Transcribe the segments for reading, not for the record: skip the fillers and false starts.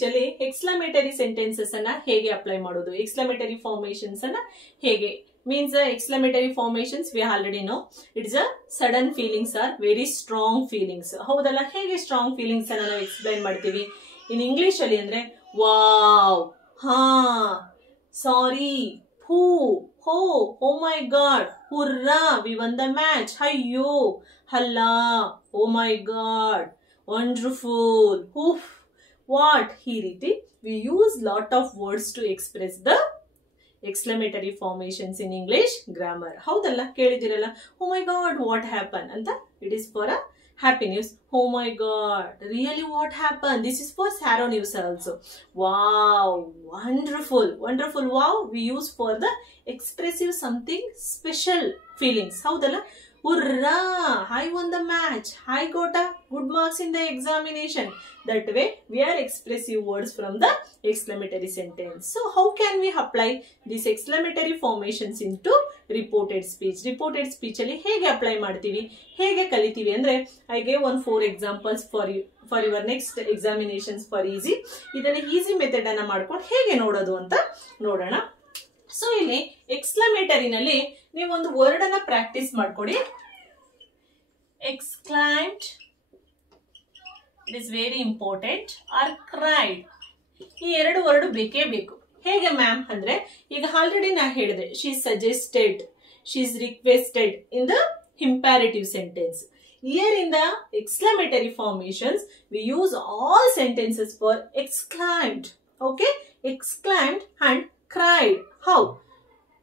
Speech ಅಲ್ಲಿ exclamatory sentences ಅನ್ನ ಹೇಗೆ ಅಪ್ಲೈ ಮಾಡೋದು, ಎಕ್ಸ್ಕ್ಲಮೇಟರಿ ಫಾರ್ಮೇಶನ್ಸ್ ಅನ್ನ ಹೇಗೆ means the exclamatory formations we already know. It is a sudden feelings are very strong feelings. ಹೌದಲ್ಲ, ಹೇಗೆ ಸ್ಟ್ರಾಂಗ್ ಫೀಲಿಂಗ್ಸ್ ಅನ್ನ ನಾವು ಎಕ್ಸ್ಪ್ಲೈನ್ ಮಾಡ್ತೀವಿ ಇನ್ ಇಂಗ್ಲಿಷ್ ಅಲ್ಲಿ ಅಂದ್ರೆ ವಾವ್, ಹಾ, ಸಾರಿ, ಹೂ, ಹೋ, oh my god, hurrah, we won the match, ಅಯ್ಯೋ, ಹಲ್ಲಾ, ಓ ಮೈ ಗಾಡ್, ವಂಡರ್ಫುಲ್, ಉಫ್, ವಾಟ್, ಈ ರೀತಿ we use lot of words to express the exclamatory formations in English grammar. ಹೌದಲ್ಲ, ಕೇಳಿದಿರಲ್ಲ, oh my god what happened ಅಂತ, it is for a happy news. Oh my god, really what happened? This is for sorrow news also. Wow, wonderful, wonderful. Wow we use for the expressive something special feelings. ಹೌದಲ್ಲ, hurrah, I won the match, I got a good marks in the examination. That way we are expressive words from the exclamatory sentence. So how can we apply these exclamatory formations into reported speech? Reported speech ಅಲ್ಲಿ ಹೇಗೆ apply ಮಾಡ್ತೀವಿ, ಹೇಗೆ ಕಲಿತೀವಿ ಅಂದ್ರೆ I gave 4 examples for your next examinations for easy. ಇದನ್ನ easy method ಅನ್ನ ಮಾಡ್ಕೊಂಡು ಹೇಗೆ ನೋಡೋದು ಅಂತ ನೋಡೋಣ. ಸೊ ಇಲ್ಲಿ ಎಕ್ಸ್ಕ್ಲಮೇಟರಿನಲ್ಲಿ ನೀವು ಒಂದು ವರ್ಡ್ ಅನ್ನ ಪ್ರಾಕ್ಟೀಸ್ ಮಾಡ್ಕೊಡಿ. exclaimed, it is very important, or cried. ಈ ಎರಡು ವರ್ಡ್ ಬೇಕೇ ಬೇಕು. ಹೇಗೆ ಮ್ಯಾಮ್ ಅಂದ್ರೆ, ಈಗ ಆಲ್ರೆಡಿ ನಾ ಹೇಳಿದೆ, she suggested, she is requested in the imperative sentence. Here in the exclamatory formations we use all sentences for exclaimed. Okay, exclaimed and cried. How?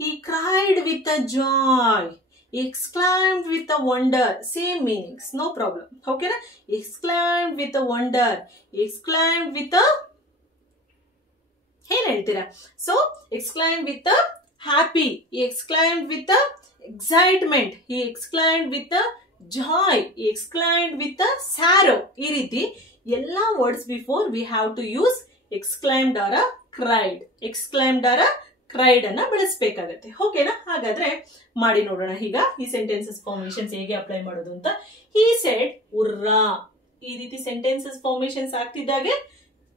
He cried with a joy, he exclaimed with a wonder. Same meanings, no problem. Okay na? Exclaimed with a wonder, he exclaimed with a, ಏನ್ ಹೇಳ್ತೀರಾ? So exclaimed with a happy, he exclaimed with a excitement, he exclaimed with a joy, he exclaimed with a sorrow. ಈ ರೀತಿ ಎಲ್ಲಾ words before we have to use exclaimed or a cried. exclaimed or a cried ಅನ್ನ ಬಳಸಬೇಕಾಗತ್ತೆ. ಓಕೆನಾ? ಹಾಗಾದ್ರೆ ಮಾಡಿ ನೋಡೋಣ ಈಗ ಈ ಸೆಂಟೆನ್ಸಸ್ ಫಾರ್ಮೇಶನ್ಸ್ ಹೇಗೆ ಅಪ್ಲೈ ಮಾಡೋದು ಅಂತ. he said hurrah. ಈ ರೀತಿ ಸೆಂಟೆನ್ಸಸ್ ಫಾರ್ಮೇಶನ್ಸ್ ಆಗ್ತಿದ್ದಾಗೆ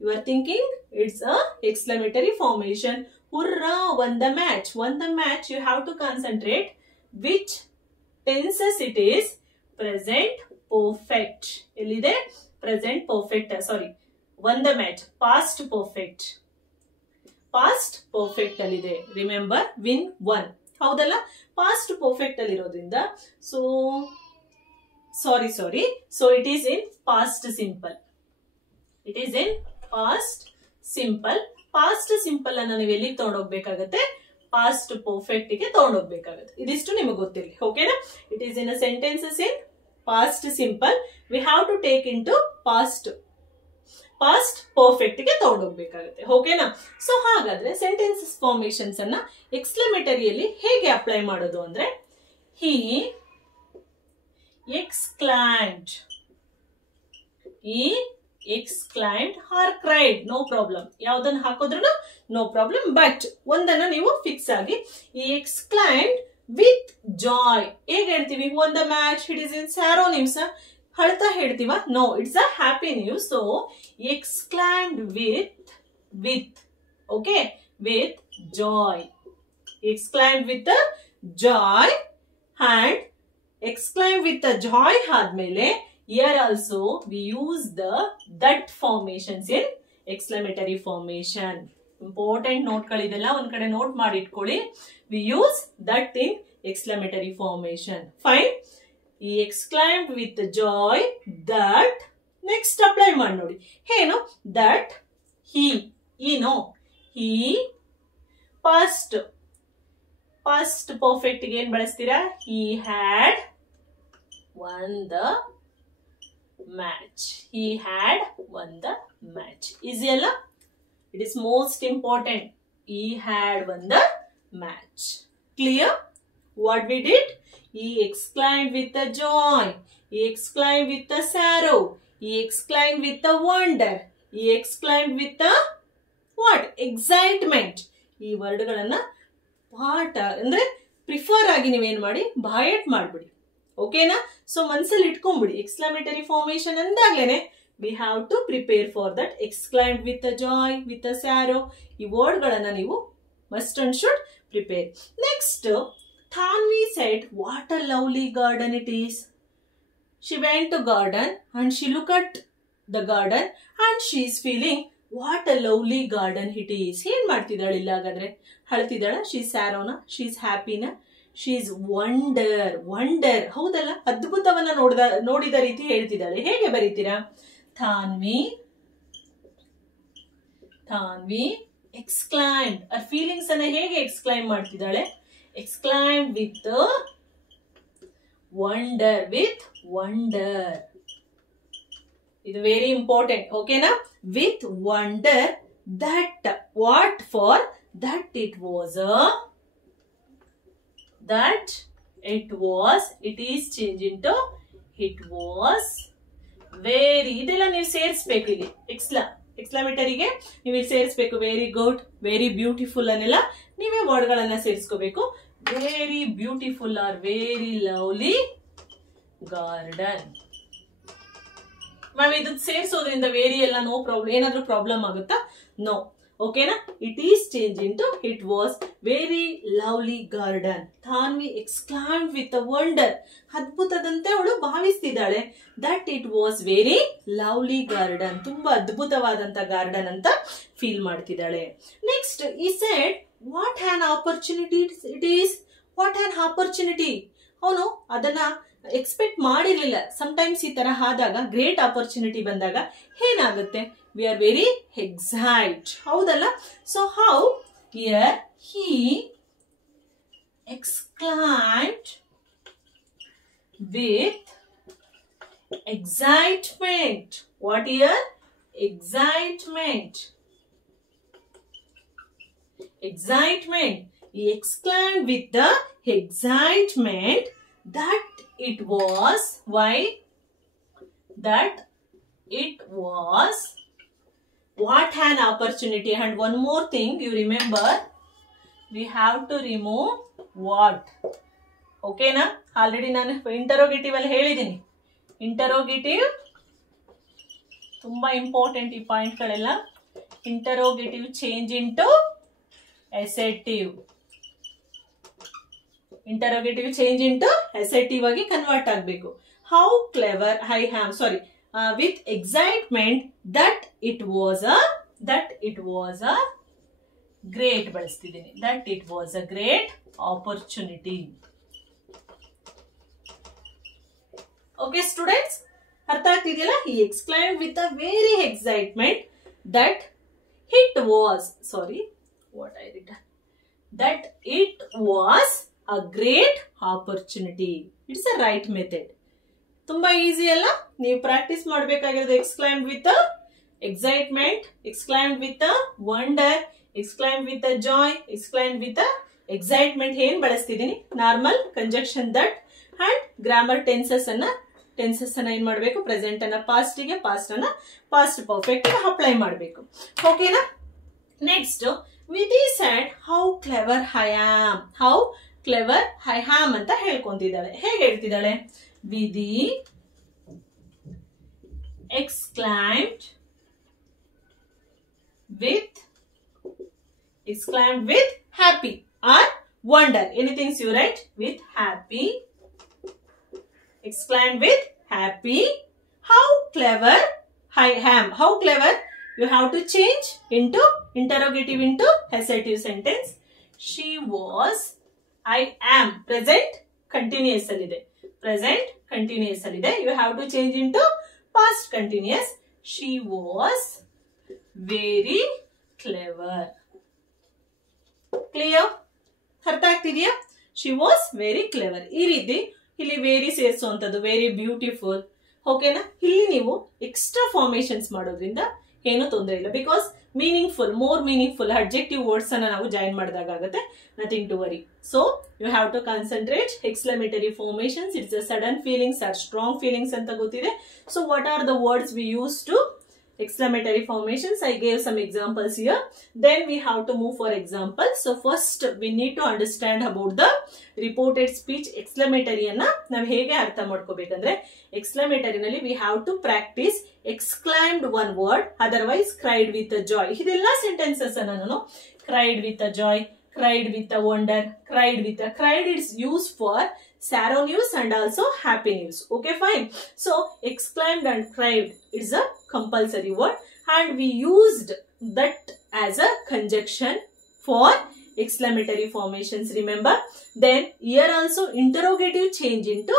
you are thinking it's a exclamatory formation. Hurrah, won the match. Won the match, you have to concentrate which tenses it is. Present perfect. Ellide present perfect, sorry, won the match, past perfect. Past perfect allide, remember, win, won. ಹೌದಲ್ಲ, past perfect ಅಲ್ಲಿ ಇರೋದ್ರಿಂದ so sorry, so it is in past simple. It is in past simple. Past simple ಅನ್ನ ನೀವು ಎಲ್ಲಿಗೆ ತಗೊಂಡೋಗ್ಬೇಕಾಗತ್ತೆ? past perfect ಗೆ ತಗೊಂಡೋಗ್ಬೇಕಾಗತ್ತೆ. ಇದಿಷ್ಟು ನಿಮಗೆ ಗೊತ್ತಿರಲಿ. ಓಕೆನಾ? It is in a sentences in past simple. We have to take into past perfect ಗೆ ತಗೊಂಡೋಗ್ಬೇಕಾಗತ್ತೆ. ಓಕೆನಾ? ಸೊ ಹಾಗಾದ್ರೆ ಸೆಂಟೆನ್ಸಸ್ ಫಾರ್ಮೇಶನ್ಸ್ ಅನ್ನ ಎಕ್ಸ್ಕ್ಲಮೇಟರಿಯಲ್ಲಿ ಹೇಗೆ ಅಪ್ಲೈ ಮಾಡೋದು ಅಂದ್ರೆ, he exclaimed, he exclaimed or cried, no problem. ಯಾವ್ದನ್ನ ಹಾಕೋದ್ರೂ no problem, but ಒಂದನ್ನ ನೀವು ಫಿಕ್ಸ್ ಆಗಿ, he exclaimed with joy. ಹೇಗೆ ಹೇಳ್ತೀವಿ? won the match, it is in sorrow news. ಹಳ್ತಾ ಹೇಳ್ತೀವ? no, it's a happy news. so exclaimed with okay, with joy. exclaimed with the joy and exclaimed with the joy ಆದ್ಮೇಲೆ here also we use the that formations in exclamatory formation. Important note ಗಳಿದೆಲ್ಲ ಒಂದ್ ಕಡೆ note ಮಾಡಿ ಇಟ್ಕೊಳ್ಳಿ. we use that in exclamatory formation. Fine. he exclaimed with joy that, next apply ಮಾಡಿ ನೋಡಿ. ಏನು? that he, he past perfect ಗೆ ಏನ್ ಬಳಸ್ತೀರಾ? he had won the match. he had won the match. Easy ಅಲ್ಲ? it is most important. he had won the match. Clear? What we did? he exclaimed with a joy, he exclaimed with a sorrow, he exclaimed with a wonder, he exclaimed with a what? excitement. ಈ ವರ್ಡ್ಗಳನ್ನ ಪಾಠ ಅಂದ್ರೆ prefer ಆಗಿ ನೀವೇನ್ ಮಾಡಿ, ಬಾಯಟ್ ಮಾಡ್ಬಿಡಿ. ಓಕೆನಾ? So ಮನ್ಸಲ್ಲಿ ಇಟ್ಕೊಂಡ್ಬಿಡಿ, ಎಕ್ಸ್ಕ್ಲಮೇಟರಿ ಫಾರ್ಮೇಶನ್ ಅಂದಾಗ್ಲೇನೆ we have to prepare for that. Exclaimed with a joy, with a sorrow. ಈ ವರ್ಡ್ಗಳನ್ನ ನೀವು must and should prepare. Next, Thanvi said, what a lovely garden it is. She went to garden and she looked at the garden and she is feeling what a lovely garden it is. ಏನ್ ಮಾಡ್ತಿದ್ದಾಳೆ ಇಲ್ಲ ಹಾಗಾದ್ರೆ? ಹೇಳ್ತಿದ್ದಾಳ? she is sorrowನ, she is happyನ, she is wonder. ಹೌದಲ್ಲ? ಅದ್ಭುತವನ್ನ ನೋಡಿದ ರೀತಿ ಹೇಳ್ತಿದ್ದಾಳೆ. ಹೇಗೆ ಬರೀತೀರಾ? Thanvi exclaimed. ಆ feelings ಅನ್ನ ಹೇಗೆ ಎಕ್ಸ್ಕ್ಲೈಮ್ ಮಾಡ್ತಿದ್ದಾಳೆ? Exclaimed with wonder. It's very important. Okay na? With wonder that what for? That it is changed into it was very. ಇದೆಲ್ಲ ನೀವು ಸೇರಿಸಬೇಕು ಇಲ್ಲಿ. ಎಕ್ಸ್ಕ್ಲಾಮೇಟರಿಗೆ ನೀವು ಇಲ್ಲಿ ಸೇರಿಸಬೇಕು. ವೆರಿ ಗುಡ್, ವೆರಿ ಬ್ಯೂಟಿಫುಲ್ ಅನ್ನೆಲ್ಲ ನೀವೇ ವರ್ಡ್ಗಳನ್ನ ಸೇರಿಸ್ಕೋಬೇಕು. Very beautiful or very lovely garden. Ma'am ಇದು ಸೇರಿಸೋದ್ರಿಂದ ವೆರಿ ಎಲ್ಲ ನೋ ಪ್ರಾಬ್ಲಮ್, ಏನಾದ್ರೂ ಪ್ರಾಬ್ಲಮ್ ಆಗುತ್ತಾ? ನೋ. ಓಕೆನಾ? It is change into it was very lovely garden. Thanvi exclaimed with a wonder. ಅದ್ಭುತದಂತೆ ಅವಳು ಭಾವಿಸ್ತಿದ್ದಾಳೆ. That it was very lovely garden. ತುಂಬಾ ಅದ್ಭುತವಾದಂತ ಗಾರ್ಡನ್ ಅಂತ ಫೀಲ್ ಮಾಡ್ತಿದ್ದಾಳೆ. ನೆಕ್ಸ್ಟ್ ಈ said what an opportunity it is. What an opportunity. ಅವನು ಅದನ್ನ ಎಕ್ಸ್ಪೆಕ್ಟ್ ಮಾಡಿರ್ಲಿಲ್ಲ. ಸಮಟೈಮ್ಸ್ ಈ ತರ ಆದಾಗ, ಗ್ರೇಟ್ ಆಪರ್ಚುನಿಟಿ ಬಂದಾಗ ಏನಾಗುತ್ತೆ? We are very excite. ಹೌದಲ್ಲ? So how here he exclaimed with excitement. What here? Excitement. He exclaimed with the excitement that it was. Why? That it was what an opportunity. And one more thing you remember, we have to remove what. Okay na? Already ನಾನು interrogative ಅಲ್ಲಿ ಹೇಳಿದ್ದೀನಿ. Interrogative ತುಂಬಾ important. ಈ point ಗಳೆಲ್ಲ interrogative change into assertive. Interrogative change into assertive ಆಗಿ convert ಆಗಬೇಕು. How clever I am. Sorry, with excitement that it was a great ಬಳಸ್ತಿದ್ದೀನಿ. That it was a great opportunity. Okay students, ಅರ್ಥ ಆಗ್ತಿದೆಯಲ್ಲ? He exclaimed with a very excitement that it was a great opportunity. It's a right method. ತುಂಬಾ easy ಅಲ್ಲ? ನೀವು practice ಮಾಡಬೇಕಾಗಿರೋದು exclaimed with a excitement, exclaimed with a wonder, exclaimed with a joy, exclaimed with a excitement. ಏನ್ ಬಳಸ್ತಿದ್ದೀನಿ? Normal conjunction that and grammar tenses ಅನ್ನ ಏನ್ ಮಾಡಬೇಕು? Present ಅನ್ನ ಪಾಸ್ಟ್ ಗೆ, ಪಾಸ್ಟ್ ಅನ್ನ ಪಾಸ್ಟ್ ಪರ್ಫೆಕ್ಟ್ ಗೆ ಅಪ್ಲೈ ಮಾಡಬೇಕು. ಓಕೆನಾ? ನೆಕ್ಸ್ಟ್ ವಿಧಿ shed how clever I am. How clever I am ಅಂತ ಹೇಳ್ಕೊಂತಿದ್ದಾಳೆ. ಹೇಗೆ ಹೇಳ್ತಿದ್ದಾಳೆ? ವಿಧಿ exclaimed with happy or wonder. Anything you write with happy. Exclaimed with happy. How clever I am. How clever? You have to change into interrogative into assertive sentence. She was. I am. Present continuous alide. Present continuous alide. You have to change into past continuous. She was very clever. Clear? ಅರ್ಥ ಆಗ್ತಿದೆಯಾ? She was very clever. ಈ ರೀತಿ ಇಲ್ಲಿ very ಸೇರಿಸುವಂತದ್ದು, very beautiful. ಓಕೆನಾ? ಇಲ್ಲಿ ನೀವು extra formations ಮಾಡೋದ್ರಿಂದ ಏನು ತೊಂದರೆ ಇಲ್ಲ. Because meaningful, more meaningful adjective words ಅನ್ನ ನಾವು ಜಾಯಿನ್ ಮಾಡಿದಾಗ ಆಗುತ್ತೆ. Nothing to worry. So you have to concentrate. Exclamatory formations, it's a sudden feelings or strong feelings ಅಂತ ಗೊತ್ತಿದೆ. So what are the words we use to exclamatory formations. I gave some examples here. Then we have to move for examples. So first we need to understand about the reported speech. Exclamatory anna ನಾವು ಹೇಗೆ ಅರ್ಥ ಮಾಡ್ಕೋಬೇಕಂದ್ರೆ exclamatory ನಲ್ಲಿ we have to practice exclaimed one word, otherwise cried with a joy. ಇದೆಲ್ಲ sentences ಅನ್ನ ನಾನು cried with a joy, cried with a wonder, cried is used for sorrow news and also happy news. Okay, fine. So exclaimed and cried is a compulsory word, and we used that as a conjunction for exclamatory formations, remember. Then here also interrogative change into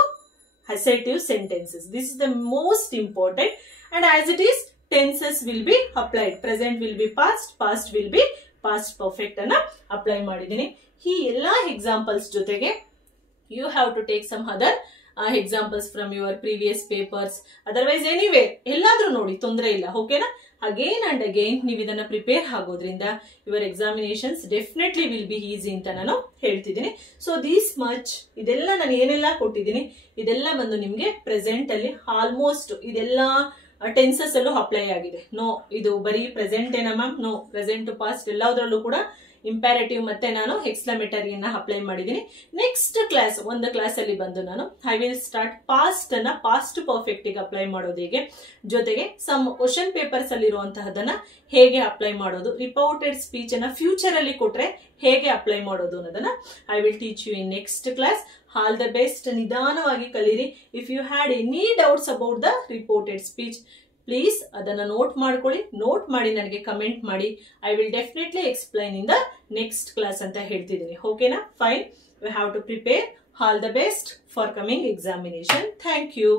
assertive sentences. This is the most important, and as it is, tenses will be applied. Present will be past, past will be past perfect ಅನ್ನ apply ಮಾಡಿದ್ದೀನಿ. ಈ ಎಲ್ಲಾ examples ಜೊತೆಗೆ you have to take some other examples from your previous papers. Otherwise anyway ಎಲ್ಲಾದ್ರೂ ನೋಡಿ, ತೊಂದರೆ ಇಲ್ಲ. ಓಕೆನಾ? ಅಗೇನ್ ಅಂಡ್ ಅಗೇನ್ ನೀವು ಇದನ್ನ ಪ್ರಿಪೇರ್ ಆಗೋದ್ರಿಂದ your examinations definitely will be easy ಅಂತ ನಾನು ಹೇಳ್ತಿದ್ದೀನಿ. ಸೊ ದಿಸ್ ಮಚ್, ಇದೆಲ್ಲ ನಾನು ಏನೆಲ್ಲ ಕೊಟ್ಟಿದ್ದೀನಿ ಇದೆಲ್ಲ ಬಂದು ನಿಮ್ಗೆ ಪ್ರೆಸೆಂಟ್ ಅಲ್ಲಿ ಆಲ್ಮೋಸ್ಟ್ ಇದೆಲ್ಲ ಟೆನ್ಸಸ್ ಅಲ್ಲೂ ಅಪ್ಲೈ ಆಗಿದೆ. ನೋ, ಇದು ಬರೀ ಪ್ರೆಸೆಂಟ್ ಏನಾ ಮ್ಯಾಮ್? ನೋ, ಪ್ರೆಸೆಂಟ್ ಪಾಸ್ಟ್ ಎಲ್ಲದರಲ್ಲೂ ಕೂಡ ಇಂಪ್ಯಾರೇಟಿವ್ ಮತ್ತೆ ನಾನು ಎಕ್ಸ್ಕ್ಲಮೇಟರಿಯನ್ನ ಅಪ್ಲೈ ಮಾಡಿದ್ದೀನಿ. ನೆಕ್ಸ್ಟ್ ಕ್ಲಾಸ್, ಒಂದು ಕ್ಲಾಸ್ ಅಲ್ಲಿ ಬಂದು ನಾನು ಐ ವಿಲ್ ಸ್ಟಾರ್ಟ್ ಪಾಸ್ಟ್ ಅನ್ನ ಪಾಸ್ಟ್ ಪರ್ಫೆಕ್ಟ್ ಗೆ ಅಪ್ಲೈ ಮಾಡೋದು ಹೇಗೆ, ಜೊತೆಗೆ ಸಮ್ ಕ್ವಶನ್ ಪೇಪರ್ಸ್ ಅಲ್ಲಿ ಇರುವಂತಹದನ್ನ ಹೇಗೆ ಅಪ್ಲೈ ಮಾಡೋದು, ರಿಪೋರ್ಟೆಡ್ ಸ್ಪೀಚ್ ಅನ್ನ ಫ್ಯೂಚರ್ ಅಲ್ಲಿ ಕೊಟ್ರೆ ಹೇಗೆ ಅಪ್ಲೈ ಮಾಡೋದು ಅನ್ನೋದನ್ನ I will teach you in next class. All the best. ನಿಧಾನವಾಗಿ ಕಲೀರಿ. If you had any doubts about the reported speech, please ಅದನ್ನ ನೋಟ್ ಮಾಡ್ಕೊಳ್ಳಿ. ನೋಟ್ ಮಾಡಿ ನನಗೆ ಕಮೆಂಟ್ ಮಾಡಿ. I will definitely explain in the next class ಅಂತ ಹೇಳ್ತಿದ್ದೀನಿ. ಓಕೆನಾ? Fine. We have to prepare. All the best for coming examination. Thank you.